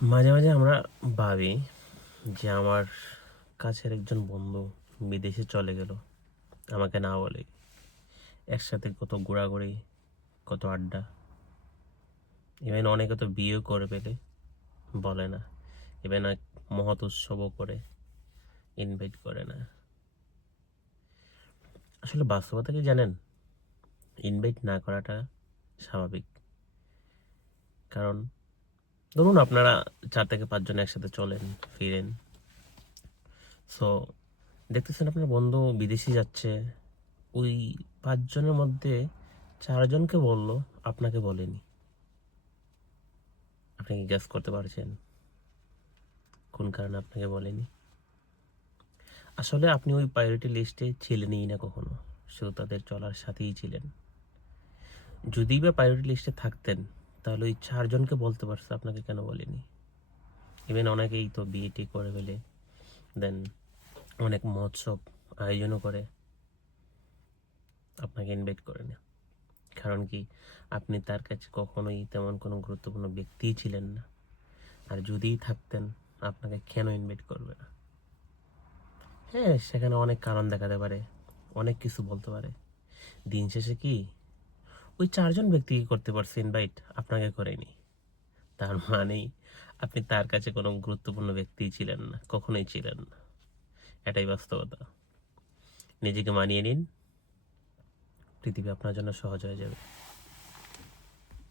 মাঝে মাঝে আমরা ভাবি যে আমার কাছের একজন বন্ধু বিদেশে চলে গেল আমাকে না বলে। একসাথে কত ঘোরাঘুরি, কত আড্ডা, ইভেন অনেকে তো বিয়েও করে ফেলে, বলে না। ইভেন এক মহৎ উৎসবও করে, ইনভাইট করে না। আসলে বাস্তবতা কি জানেন? ইনভাইট না করাটা স্বাভাবিক। কারণ ধরুন আপনারা 4 থেকে 5 জন একসাথে চলেন ফিরেন, সো দেখতেছেন আপনার বন্ধু বিদেশে যাচ্ছে, ওই 5 জনের মধ্যে 4জনকে বললো, আপনাকে বলেনি। আপনি কি গেস করতে পারছেন কোন কারণে আপনাকে বলেনি? আসলে আপনি ওই প্রায়োরিটি লিস্টে ছিলেনই না কখনো, শুধু তাদের চলার সাথেই ছিলেন। যদি বা প্রায়োরিটি লিস্টে থাকতেন তাহলে ওই 4জনকে বলতে পারছে, আপনাকে কেন বলেনি? ইভেন অনেকেই তো বিয়েটি করে ফেলে, দেন অনেক মহোৎসব আয়োজনও করে, আপনাকে ইনভাইট করে না। কারণ কি? আপনি তার কাছে কখনোই তেমন কোনো গুরুত্বপূর্ণ ব্যক্তিই ছিলেন না। আর যদিই থাকতেন, আপনাকে কেন ইনভাইট করবে না? হ্যাঁ, সেখানে অনেক কারণ দেখাতে পারে, অনেক কিছু বলতে পারে। দিন শেষে কি ওই 4জন ব্যক্তিকে করতে পারছে ইনভাইট, আপনাকে করেনি। তার মানেই আপনি তার কাছে কোনো গুরুত্বপূর্ণ ব্যক্তিই ছিলেন না, কখনোই ছিলেন না। এটাই বাস্তবতা। নিজেকে মানিয়ে নিন, পৃথিবী আপনার জন্য সহজ হয়ে যাবে।